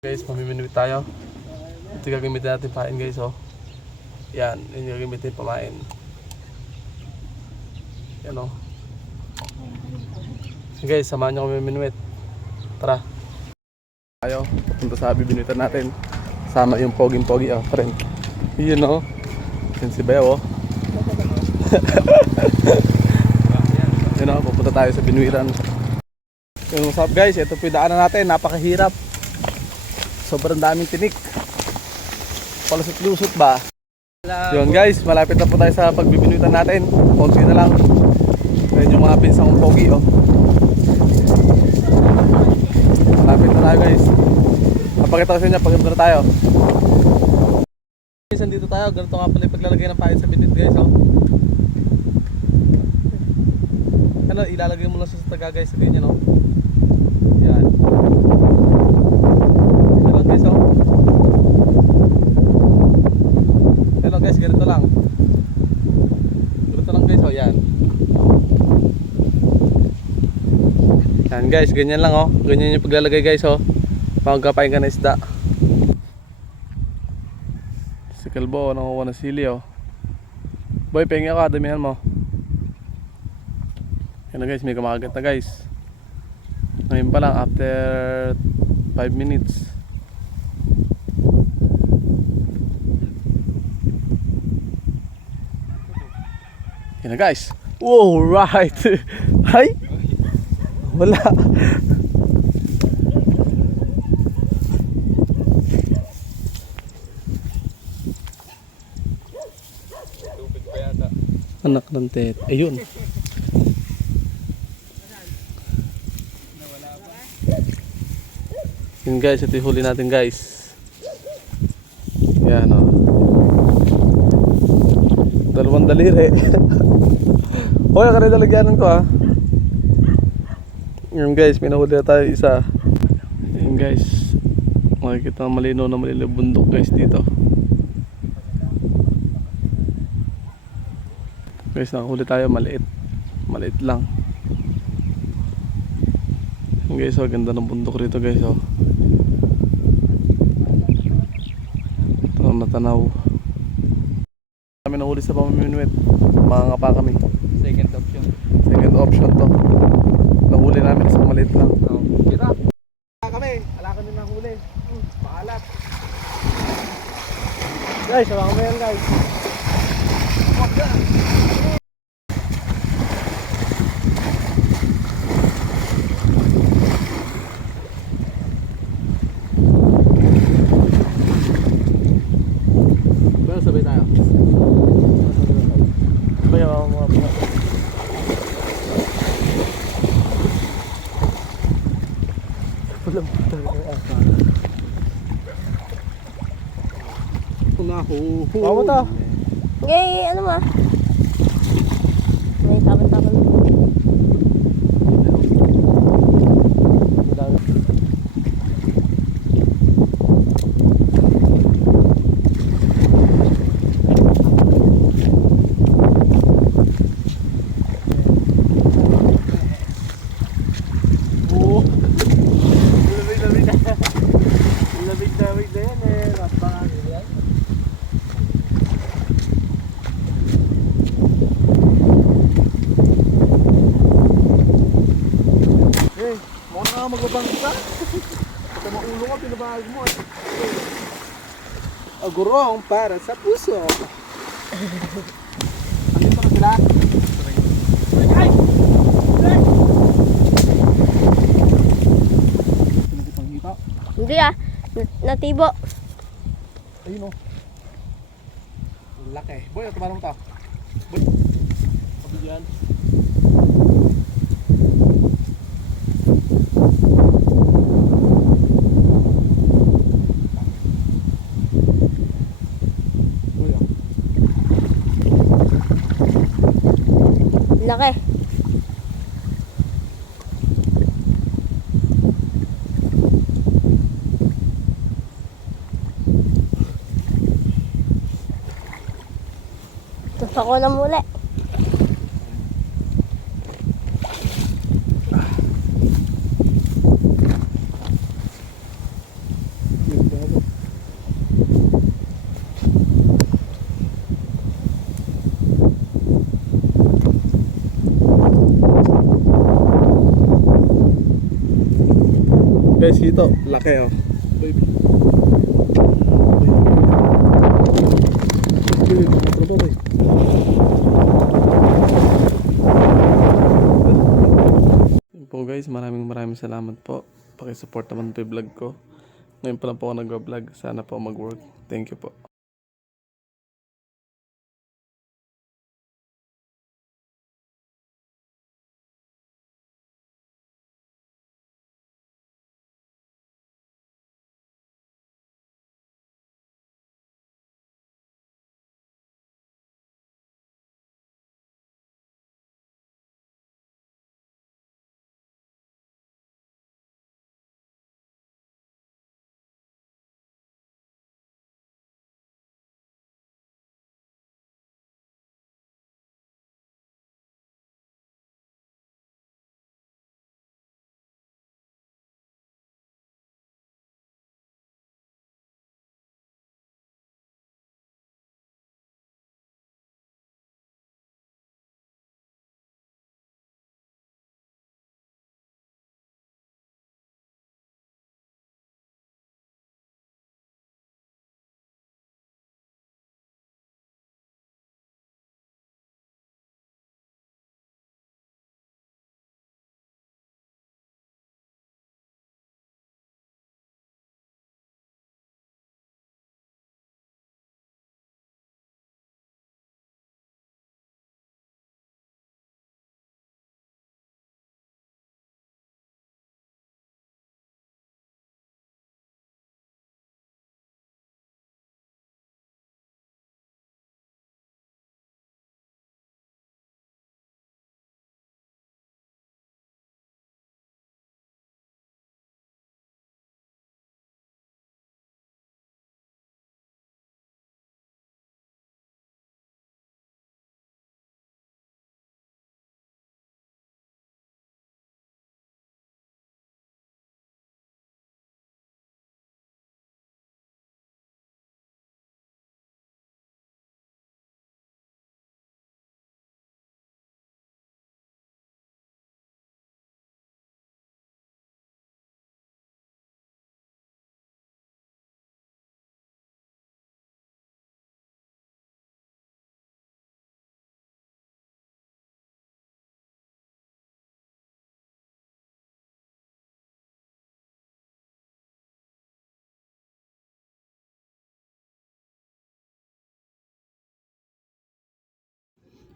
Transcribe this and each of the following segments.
Guys, mamiminwit tayo. Ito gagamitin natin pain guys, oh. Yan, yun yung gagamitin pamain. Yan, oh. Guys, samahan nyo kami mamiminwit. Tara. Tayo, papunta sa bibinwitan natin. Sama yung poging-pogi, oh, friend. Yun, oh. Yan si Beo, oh. Yun, oh, pupunta tayo sa binwiran. Yung what's up guys, ito po yung daanan natin, napakahirap. Sobrang daming tinik. Palusot-lusot ba? Yun guys, malapit na po tayo sa pagbibinwitan natin. Konti na lang. Ayan yung mga pinsang pogi, oh. Malapit na tayo guys. Napakita ko sa inyo pag na tayo. Guys, dito tayo. Ganito nga pala yung paglalagay ng pain sa binwit guys, oh. Ano, ilalagay mo lang sa taga guys, ganyan, oh. Yan. Guys, oh. Hello guys, ganito lang. Ganito lang guys, oh, yan. Yan guys, ganyan lang, oh. Ganyan yung paglalagay guys, oh. Pagkapain ka na isda. Si Kalbo, nakuha na sili, oh. Boy, pengi ako, damihan mo. Yan na guys, may kamagat na guys. Ngayon pa lang, after 5 minutes. Yan na guys. Wow, right. Ay, wala. Anak ng tet. Ayun. Yun guys, ito yung huli natin guys. Yan, oh. Dalawang daliri. Hoy, akarita lagyanan ko, ah. Yun guys, may nahuli na tayo isa. Yun guys, makikita na malinaw na malinaw bundok guys dito. Guys, nakahuli tayo, maliit. Maliit lang. Yun guys, oh, ganda ng bundok rito guys, oh. Ito ang natanaw. Kami nahuli sa pamiminwit. Mga pa kami. Second option. Second option to. Nahuli namin isang maliit lang. Kita. Kami, wala kami nahuli. Maalat. Guys, hawakan mo yan guys. Pero sabay tayo. Sabay ako mga mga. Wala mo talaga. Kunahuhu. Bawa ta. Gay, ano ma? May taban-taban. Oo. Lamig na yan eh. Raspangan yan. Eh, mukha na magbabangka. Pagka maulo ka, pinabahag mo eh. Agurong para sa puso. Andito na sila. Pinagipang-hita. Hindi ah, natibo. Ayun o. Laki. Boy, tumarong ta. Boy. Sabi dyan. Boy, oh. Laki. Tusa ko na muli. guys, hito. Laki oh. Baby. Yun po guys, maraming salamat po. Pakisupport naman po yung vlog ko. Ngayon pa lang po ako nag-vlog. Sana po mag-work. Thank you po.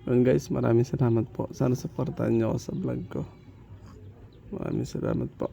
Yun guys, maraming salamat po. Sana supportahan nyo ako sa vlog ko. Maraming salamat po.